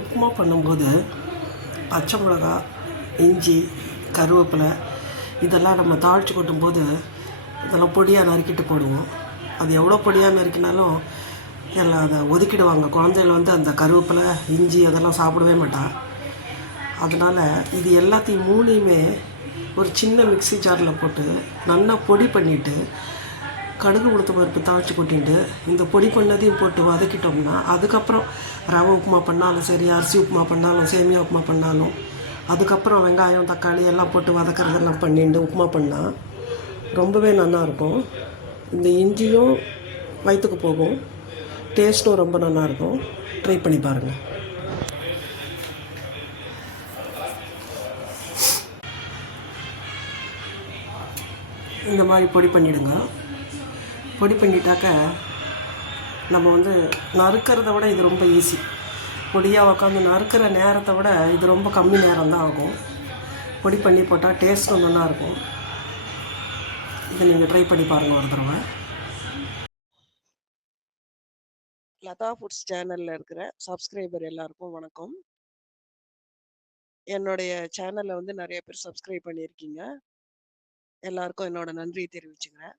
உப்புமா பண்ணும்போது பச்சை மிளகா, இஞ்சி, கருவேப்பிலை இதெல்லாம் நம்ம தாளித்து கொட்டும்போது இதெல்லாம் பொடியாக நறுக்கிட்டு போடுவோம். அது எவ்வளோ பொடியாக நறுக்கினாலும் எல்லாம் அதை ஒதுக்கிடுவாங்க. குழந்தைகள் வந்து அந்த கருவேப்பிலை, இஞ்சி அதெல்லாம் சாப்பிடவே மாட்டான். அதனால் இது எல்லாத்தையும் மூணையுமே ஒரு சின்ன மிக்ஸி ஜாரில் போட்டு நல்லா பொடி பண்ணிவிட்டு கடுகு உளுத்தம் பருப்பு தாளித்து கொட்டிட்டு இந்த பொடி பண்ணதையும் போட்டு வதக்கிட்டோம்னா அதுக்கப்புறம் ரவை உப்புமா பண்ணாலும் சரி, அரிசி உப்புமா பண்ணாலும், சேமியா உப்புமா பண்ணாலும், அதுக்கப்புறம் வெங்காயம் தக்காளி எல்லாம் போட்டு வதக்கிறதெல்லாம் பண்ணிட்டு உப்புமா பண்ணால் ரொம்பவே நல்லாயிருக்கும். இந்த இஞ்சியும் வயிற்றுக்கு போகும், டேஸ்ட்டும் ரொம்ப நல்லாயிருக்கும். ட்ரை பண்ணி பாருங்கள். இந்த மாதிரி பொடி பண்ணிவிடுங்க. பொடி பண்ணிட்டாக்க நம்ம வந்து நறுக்கிறத விட இது ரொம்ப ஈஸி. பொடியாக உக்காந்து நறுக்கிற நேரத்தை விட இது ரொம்ப கம்மி நேரம் தான் ஆகும். பொடி பண்ணி போட்டால் டேஸ்ட்டும் நல்லாயிருக்கும். இதை நீங்கள் ட்ரை பண்ணி பாருங்கள் ஒரு தடவை. லதா ஃபுட்ஸ் சேனலில் இருக்கிற சப்ஸ்கிரைபர் எல்லாருக்கும் வணக்கம். என்னுடைய சேனலை வந்து நிறைய பேர் சப்ஸ்கிரைப் பண்ணியிருக்கீங்க. எல்லாருக்கும் என்னோட நன்றி தெரிவிச்சுக்கிறேன்.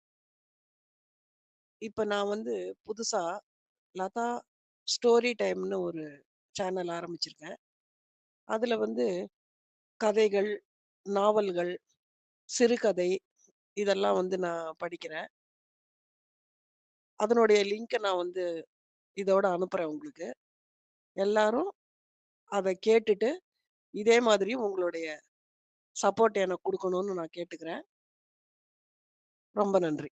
இப்போ நான் வந்து புதுசாக லதா ஸ்டோரி டைம்னு ஒரு சேனல் ஆரம்பிச்சிருக்கேன். அதில் வந்து கதைகள், நாவல்கள், சிறுகதை இதெல்லாம் வந்து நான் படிக்கிறேன். அதனுடைய லிங்க்கை நான் வந்து இதோட அனுப்புகிறேன் உங்களுக்கு. எல்லாரும் அதை கேட்டுட்டு இதே மாதிரியும் உங்களுடைய சப்போர்ட் எனக்கு கொடுக்கணும்னு நான் கேட்டுக்கிறேன். ரொம்ப நன்றி.